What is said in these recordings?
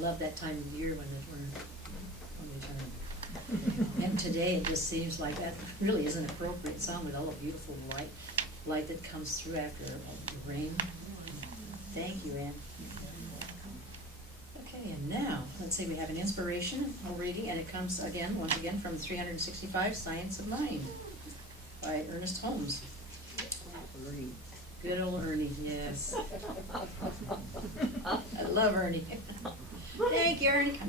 love that time of year when we turn. And today it just seems like that really is an appropriate song with all the beautiful light that comes through after the rain. Thank you, Ann. Okay, and now, let's see, we have an inspirational reading, and it comes once again, from 365 Science of Mind by Ernest Holmes. Good old Ernie, yes. I love Ernie. Thank you, Ernie.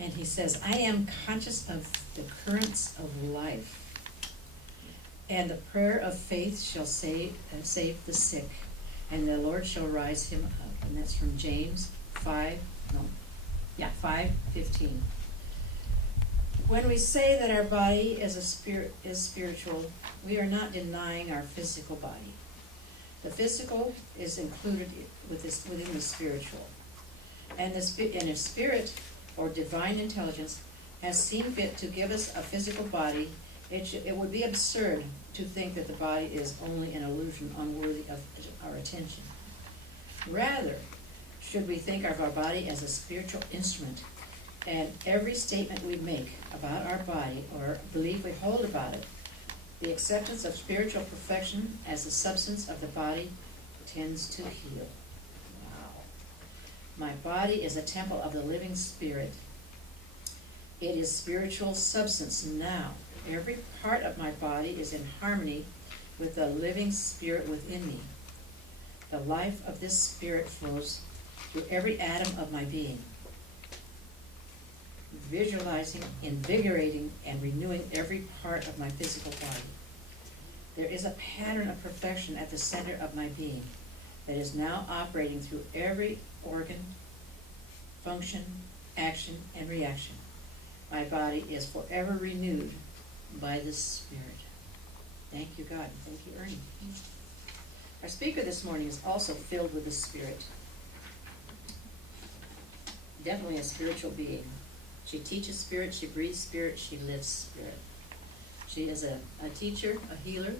And he says, I am conscious of the currents of life, and the prayer of faith shall save the sick, and the Lord shall rise him up. And that's from James 5:15. When we say that our body is spiritual, we are not denying our physical body. The physical is included within the spiritual, and if spirit or divine intelligence has seen fit to give us a physical body, it would be absurd to think that the body is only an illusion unworthy of our attention. Rather, should we think of our body as a spiritual instrument, and every statement we make about our body or belief we hold about it, the acceptance of spiritual perfection as the substance of the body tends to heal. Wow. My body is a temple of the living Spirit. It is spiritual substance now. Every part of my body is in harmony with the living Spirit within me. The life of this Spirit flows through every atom of my being, visualizing, invigorating, and renewing every part of my physical body. There is a pattern of perfection at the center of my being that is now operating through every organ, function, action, and reaction. My body is forever renewed by the Spirit. Thank you, God, and thank you, Ernie. Our speaker this morning is also filled with the Spirit. Definitely a spiritual being. She teaches Spirit, she breathes Spirit, she lives Spirit. She is a teacher, a healer,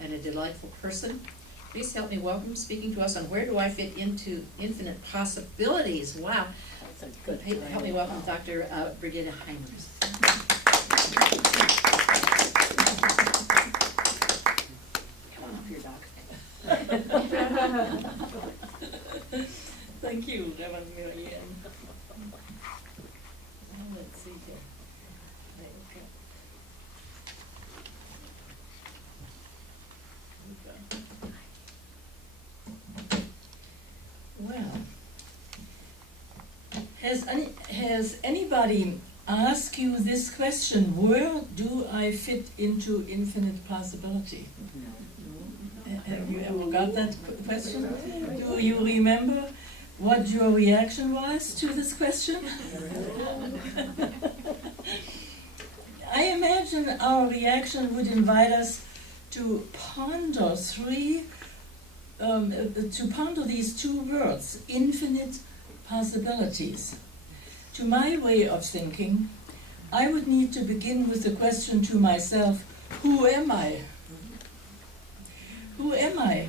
and a delightful person. Please help me welcome, speaking to us on Where Do I Fit Into Infinite Possibilities? Wow. That's a good. Help me welcome Dr. Brigitte Heimers. Come on up here, Doc. Thank you, Devon Miriam. Let's see here. Well, has anybody asked you this question? Where do I fit into infinite possibility? Have you ever got that question? Do you remember what your reaction was to this question? I imagine our reaction would invite us to ponder these two words, infinite possibilities. To my way of thinking, I would need to begin with the question to myself, who am I? Who am I?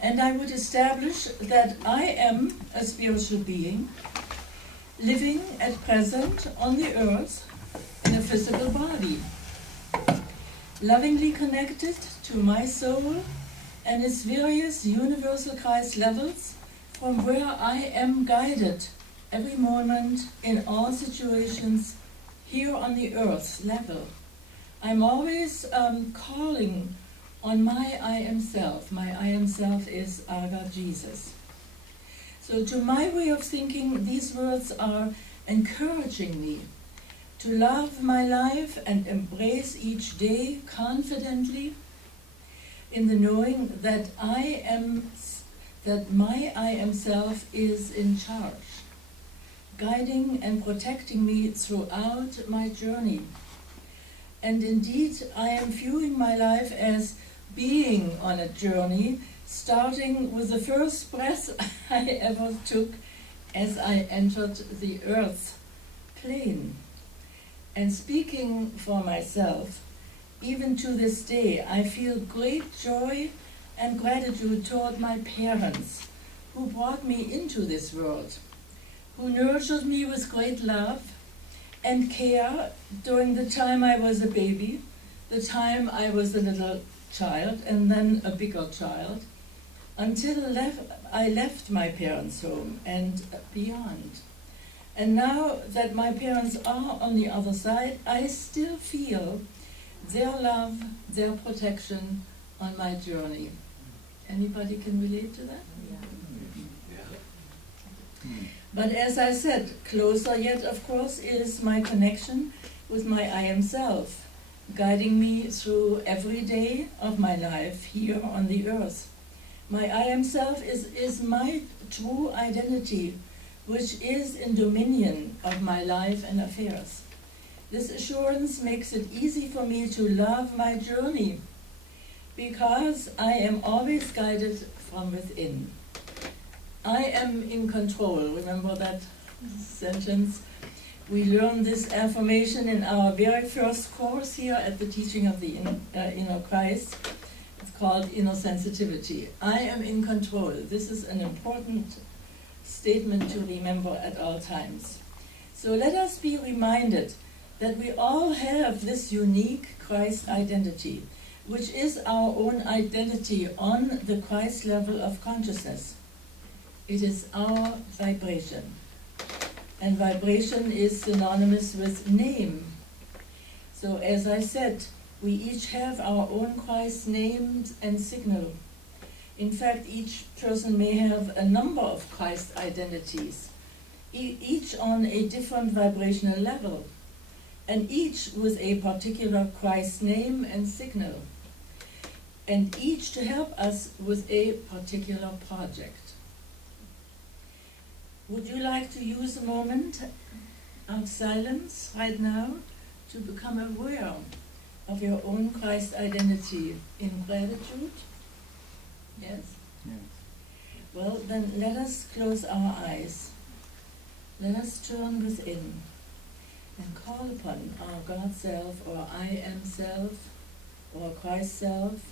And I would establish that I am a spiritual being living at present on the earth in a physical body, lovingly connected to my soul and its various universal Christ levels, from where I am guided every moment in all situations here on the earth level. I'm always calling on my I am self. My I am self is our God Jesus. So to my way of thinking, these words are encouraging me to love my life and embrace each day confidently in the knowing that my I am self is in charge, guiding and protecting me throughout my journey. And indeed, I am viewing my life as being on a journey, starting with the first breath I ever took as I entered the earth plane. And speaking for myself, even to this day, I feel great joy and gratitude toward my parents, who brought me into this world, who nurtured me with great love and care during the time I was a baby, the time I was a little child, and then a bigger child, until I left my parents' home and beyond. And now that my parents are on the other side, I still feel their love, their protection on my journey. Anybody can relate to that? But as I said, closer yet, of course, is my connection with my I Am Self, guiding me through every day of my life here on the earth. My I Am Self is my true identity, which is in dominion of my life and affairs. This assurance makes it easy for me to love my journey, because I am always guided from within. I am in control. Remember that sentence? We learned this affirmation in our very first course here at the Teaching of the Inner Christ. It's called Inner Sensitivity. I am in control. This is an important statement to remember at all times. So let us be reminded that we all have this unique Christ identity, which is our own identity on the Christ level of consciousness. It is our vibration. And vibration is synonymous with name. So as I said, we each have our own Christ name and signal. In fact, each person may have a number of Christ identities, each on a different vibrational level, and each with a particular Christ name and signal, and each to help us with a particular project. Would you like to use a moment of silence right now to become aware of your own Christ identity in gratitude? Yes? Yes. Well, then let us close our eyes. Let us turn within and call upon our God Self, or I Am Self, or Christ Self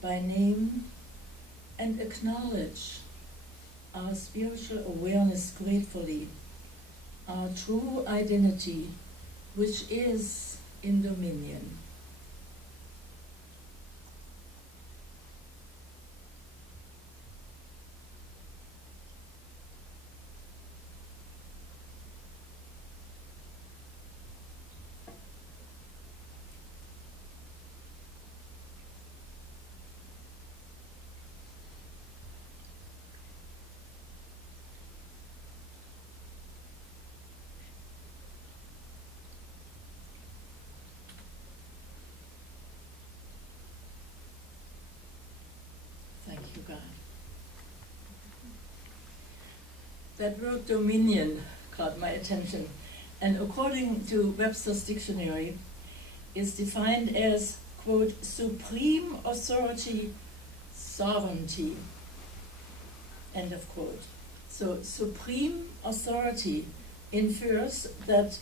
by name, and acknowledge our spiritual awareness gratefully, our true identity, which is in dominion. Thank you, God. That word dominion caught my attention, and according to Webster's dictionary, is defined as, quote, supreme authority, sovereignty, end of quote. So supreme authority infers that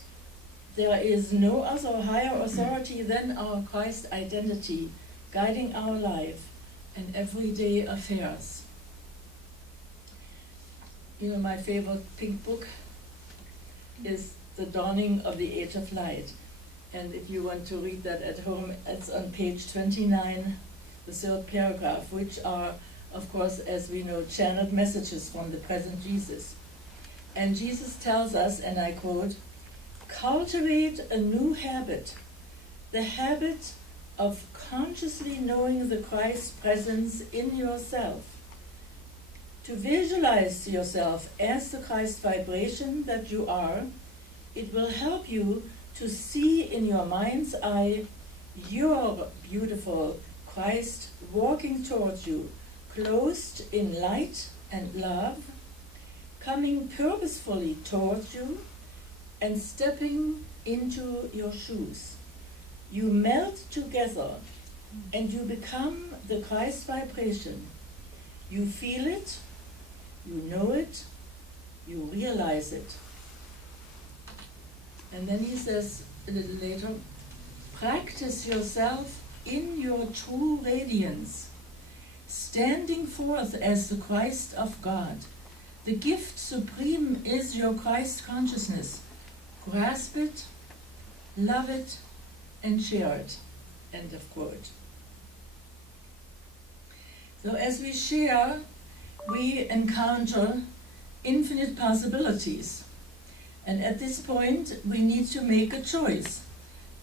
there is no other higher authority than our Christ identity guiding our life and everyday affairs. You know, my favorite pink book is The Dawning of the Age of Light. And if you want to read that at home, it's on page 29, the third paragraph, which are, of course, as we know, channeled messages from the present Jesus. And Jesus tells us, and I quote, cultivate a new habit, the habit of consciously knowing the Christ presence in yourself. To visualize yourself as the Christ vibration that you are, it will help you to see in your mind's eye your beautiful Christ walking towards you, clothed in light and love, coming purposefully towards you and stepping into your shoes. You melt together and you become the Christ vibration. You feel it, you know it, you realize it. And then he says a little later, practice yourself in your true radiance. standing forth as the Christ of God. The gift supreme is your Christ consciousness. Grasp it, love it, and share it. End of quote. So as we share, we encounter infinite possibilities. And at this point, we need to make a choice.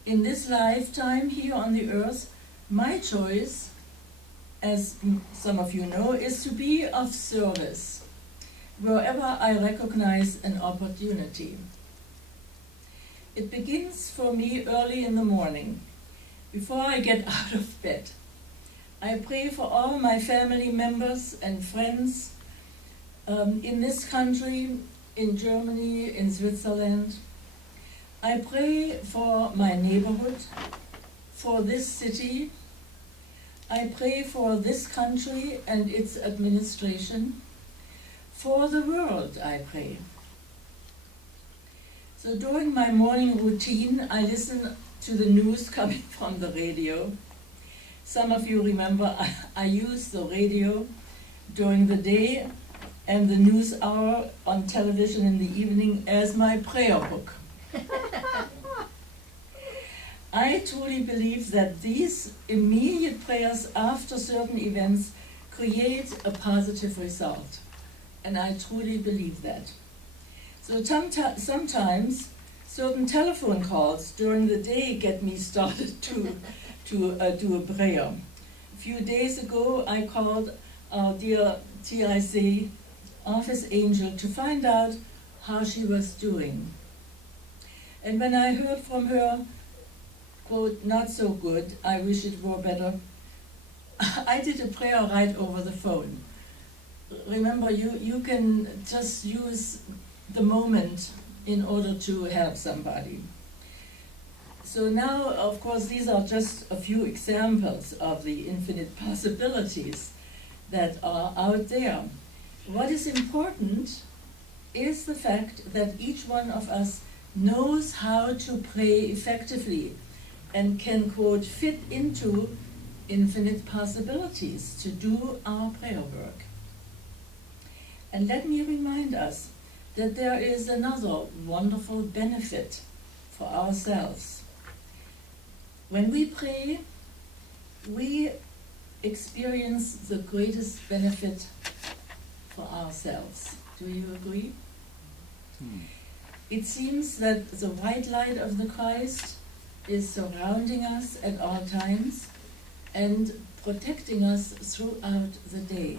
In this lifetime here on the earth, my choice, as some of you know, is to be of service wherever I recognize an opportunity. It begins for me early in the morning, before I get out of bed. I pray for all my family members and friends in this country, in Germany, in Switzerland. I pray for my neighborhood, for this city. I pray for this country and its administration. For the world, I pray. So during my morning routine, I listen to the news coming from the radio. Some of you remember I use the radio during the day and the news hour on television in the evening as my prayer book. I truly believe that these immediate prayers after certain events create a positive result. And I truly believe that. So sometimes certain telephone calls during the day get me started to do a prayer. A few days ago, I called our dear TIC office angel to find out how she was doing. And when I heard from her, quote, not so good, I wish it were better, I did a prayer right over the phone. Remember, you can just use the moment in order to help somebody. So now, of course, these are just a few examples of the infinite possibilities that are out there. What is important is the fact that each one of us knows how to pray effectively and can, quote, fit into infinite possibilities to do our prayer work. And let me remind us that there is another wonderful benefit for ourselves. When we pray, we experience the greatest benefit for ourselves. Do you agree? It seems that the white light of the Christ is surrounding us at all times and protecting us throughout the day.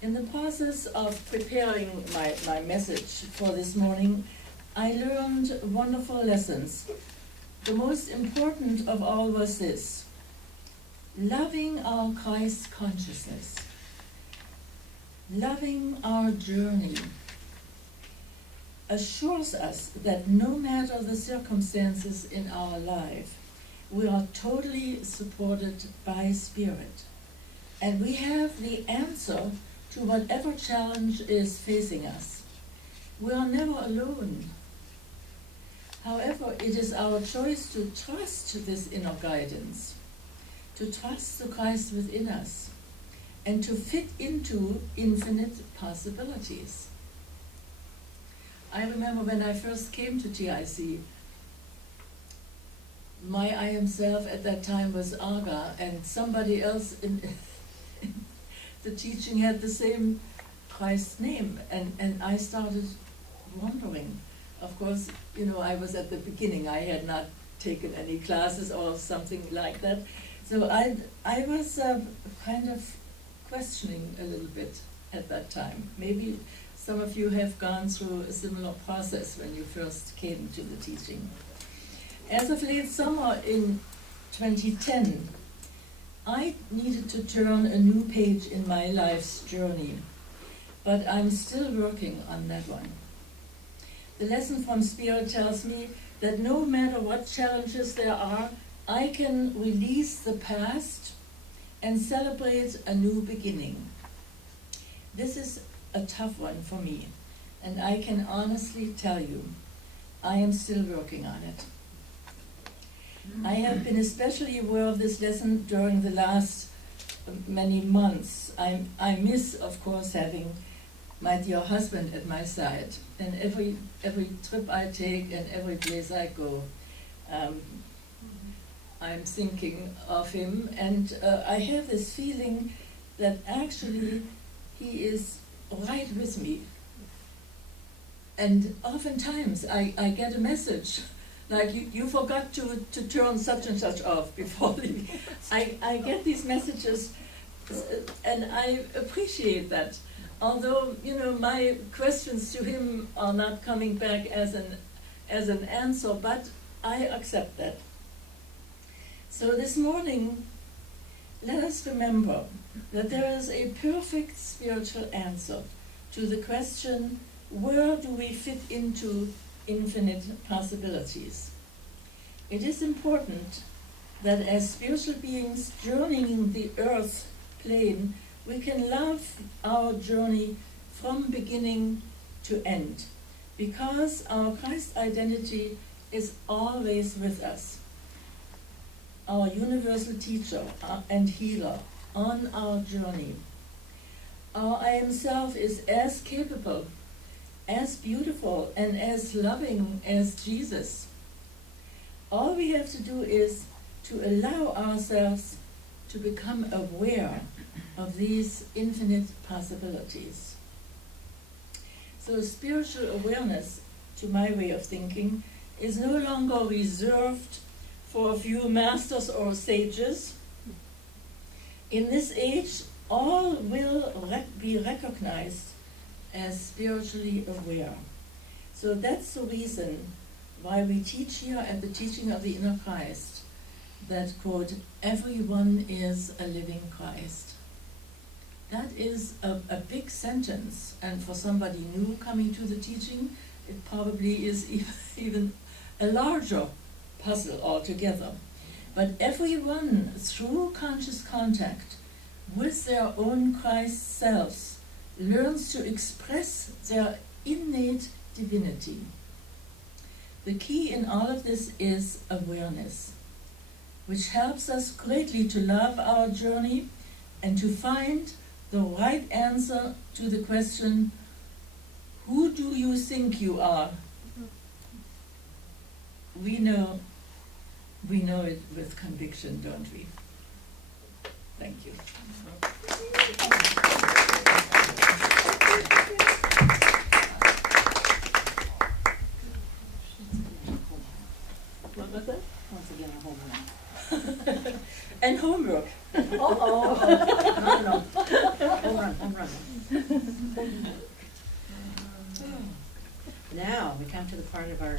In the process of preparing my message for this morning, I learned wonderful lessons. The most important of all was this: loving our Christ consciousness, loving our journey, assures us that no matter the circumstances in our life, we are totally supported by Spirit. And we have the answer to whatever challenge is facing us. We are never alone. However, it is our choice to trust this inner guidance, to trust the Christ within us, and to fit into infinite possibilities. I remember when I first came to TIC, my I am self at that time was Aga, and somebody else in the teaching had the same Christ name, and I started wondering. Of course, you know, I was at the beginning. I had not taken any classes or something like that. So I was kind of questioning a little bit at that time. Maybe some of you have gone through a similar process when you first came to the teaching. As of late summer in 2010, I needed to turn a new page in my life's journey, but I'm still working on that one. The lesson from Spirit tells me that no matter what challenges there are, I can release the past and celebrate a new beginning. This is a tough one for me, and I can honestly tell you, I am still working on it. I have been especially aware of this lesson during the last many months. I miss, of course, having my dear husband at my side. And every trip I take and every place I go, I'm thinking of him. And I have this feeling that actually he is right with me. And oftentimes I get a message like, you forgot to turn such and such off before leaving. I get these messages, and I appreciate that. Although, my questions to him are not coming back as an answer, but I accept that. So this morning, let us remember that there is a perfect spiritual answer to the question, where do we fit into infinite possibilities? It is important that as spiritual beings journeying the earth plane, we can love our journey from beginning to end, because our Christ identity is always with us, our universal teacher and healer on our journey. Our I Am Self is as capable, as beautiful, and as loving as Jesus. All we have to do is to allow ourselves to become aware of these infinite possibilities. So spiritual awareness, to my way of thinking, is no longer reserved for a few masters or sages. In this age, all will be recognized as spiritually aware. So that's the reason why we teach here at the Teaching of the Inner Christ that, quote, everyone is a living Christ. That is a big sentence, and for somebody new coming to the teaching, it probably is even a larger puzzle altogether. But everyone, through conscious contact with their own Christ selves, learns to express their innate divinity. The key in all of this is awareness, which helps us greatly to love our journey and to find the right answer to the question, who do you think you are? We know it with conviction, don't we? Thank you. What was that? Once again, a home run. And homework. No. Home run. Now, we come to the part of our